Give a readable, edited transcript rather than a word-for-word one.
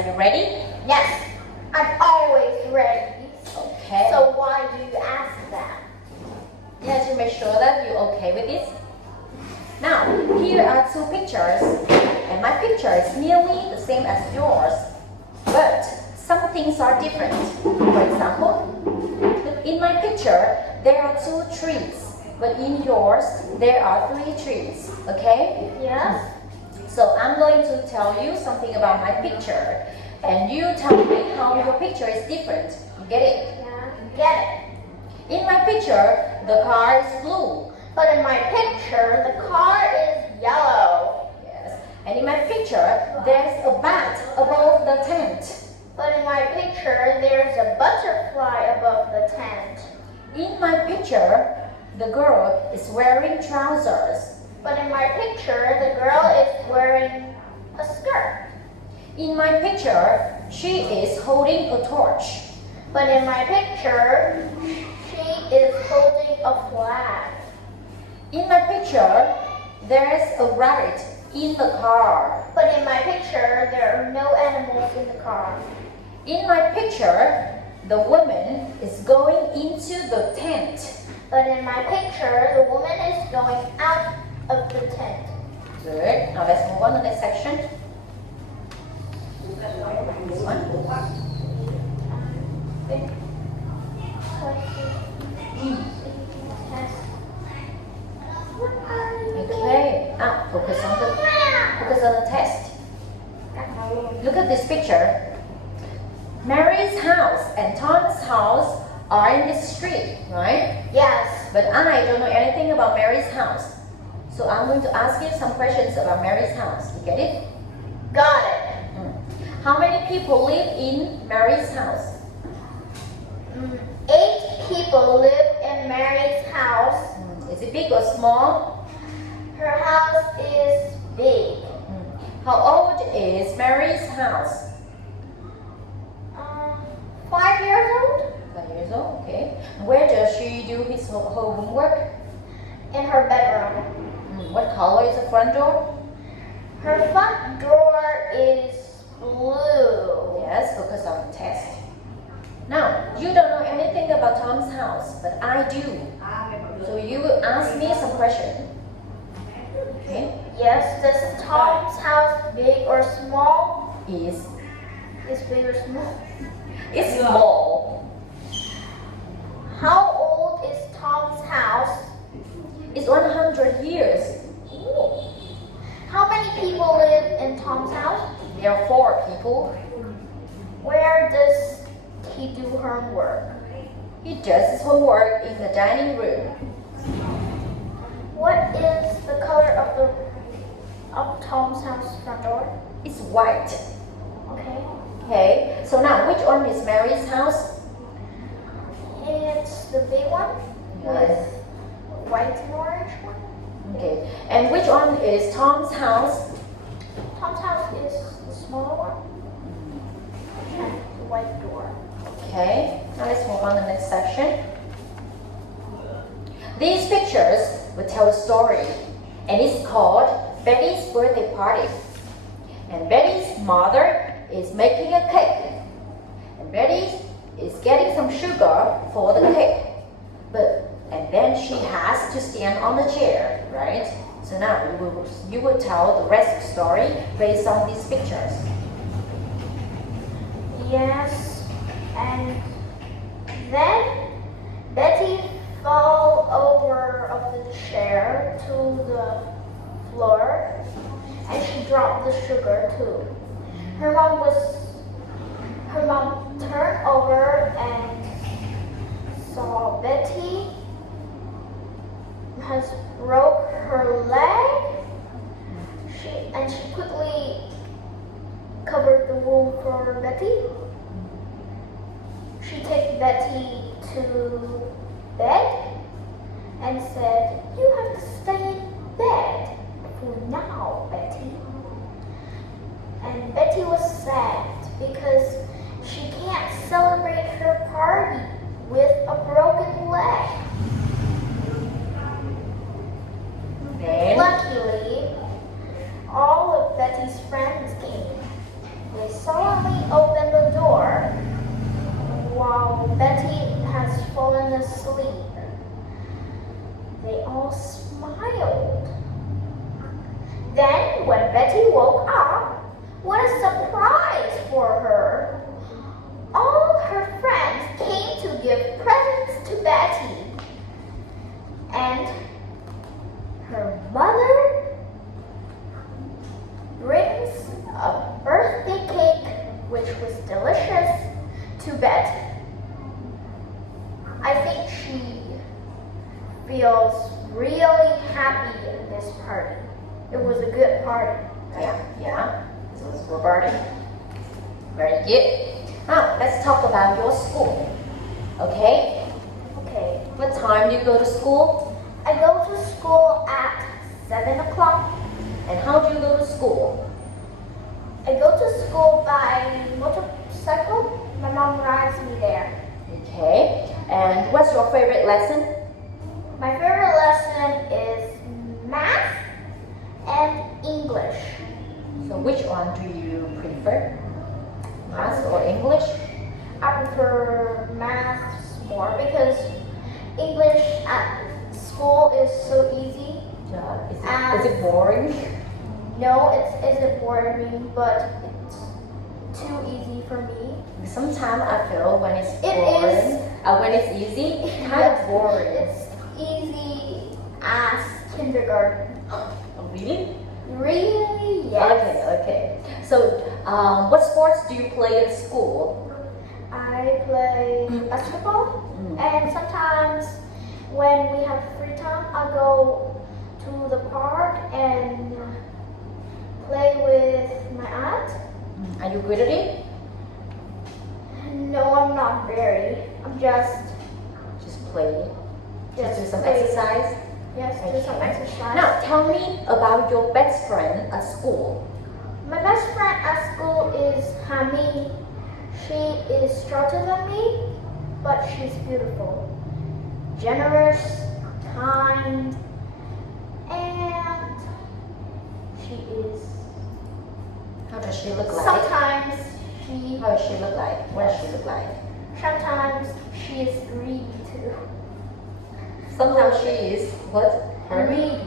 Are you ready? Yes, I'm always ready. Okay. So why do you ask that? Yeah, to make sure that you're okay with this. Now, here are two pictures, and my picture is nearly the same as yours, but some things are different. For example, in my picture, there are 2 trees, but in yours, there are 3 trees, okay? Yes. So I'm going to tell you something about my picture, and you tell me how your picture is different. You get it? Yeah. Get it. In my picture, the car is blue. But in my picture, the car is yellow. Yes. And in my picture, there's a bat above the tent. But in my picture, there's a butterfly above the tent. In my picture, the girl is wearing trousers. But in my picture, the girl is wearing a skirt. In my picture, she is holding a torch. But in my picture, she is holding a flag. In my picture, there's a rabbit in the car. But in my picture, there are no animals in the car. In my picture, the woman is going into the tent. But in my picture, the woman is going out of the tent. Good. Now let's move on to the next section. This one. Okay. Now focus on the test. Look at this picture. Mary's house and Tom's house are in this street, right? Yes. But I don't know anything about Mary's house. So I'm going to ask you some questions about Mary's house. You get it? Got it. How many people live in Mary's house? 8 people live in Mary's house. Is it big or small? Her house is big. How old is Mary's house? 5 years old. 5 years old, okay. Where does she do her homework? In her bedroom. What color is the front door? Her front door is blue. Yes, focus on the test. Now, you don't know anything about Tom's house, but I do. So you will ask me some questions. Okay? Yes, does Tom's house big or small? Is Big or small? it's small. How old is Tom's house? It's 100 years. How many people live in Tom's house? There are 4 people. Where does he do homework? He does his homework in the dining room. What is the color of Tom's house front door? It's white. Okay. Okay, so now which one is Mary's house? It's the big one with white and orange one. Okay, and which one is Tom's house? Tom's house is the smaller one. And the white door. Okay, now let's move on to the next section. These pictures will tell a story, and it's called Betty's birthday party. And Betty's mother is making a cake, and Betty is getting some sugar for the cake. And then she has to stand on the chair, right? So now you will tell the rest of the story based on these pictures. Yes, and then Betty fell over of the chair to the floor, and she dropped the sugar too. Her mom turned over and saw Betty has broke her leg. She quickly covered the wound for Betty. She took Betty to bed and said, "You have to stay in bed for now, Betty." And Betty was sad because she can't celebrate her party with a broken leg. Then, Luckily, all of Betty's friends came. They solemnly fallen asleep. They all smiled. Then, when Betty woke up, what a surprise for her! All her friends came to give presents to Betty. And her mother brings a birthday cake, which was delicious, to Betty. I think she feels really happy in this party. It was a good party. Yeah. It was for party. Very good. Now, let's talk about your school. Okay? Okay. What time do you go to school? I go to school at 7 o'clock. And how do you go to school? I go to school by motorcycle. My mom rides me there. Okay. And what's your favorite lesson? My favorite lesson is math and English. So which one do you prefer? Math or English? I prefer math more because English at school is so easy. Is it boring? No, it isn't boring, but it's too easy for me. Sometimes I feel when it's It boring, is. When it's easy, kind of boring. It's easy as kindergarten. Oh, really? Really? Yes. Okay. So, what sports do you play at school? I play basketball, and sometimes when we have free time, I go to the park and play with my aunt. Are you good at it? No, I'm not very. I'm just Play. Just do some play. exercise. Yes, do some Okay. exercise. Now, tell me about your best friend at school. My best friend at school is Hami. She is shorter than me, but she's beautiful, generous, kind, and she is. How does she look like? Sometimes she. How does she look like? What does she look like? Sometimes she is greedy too. Sometimes she is what? Her? Greedy.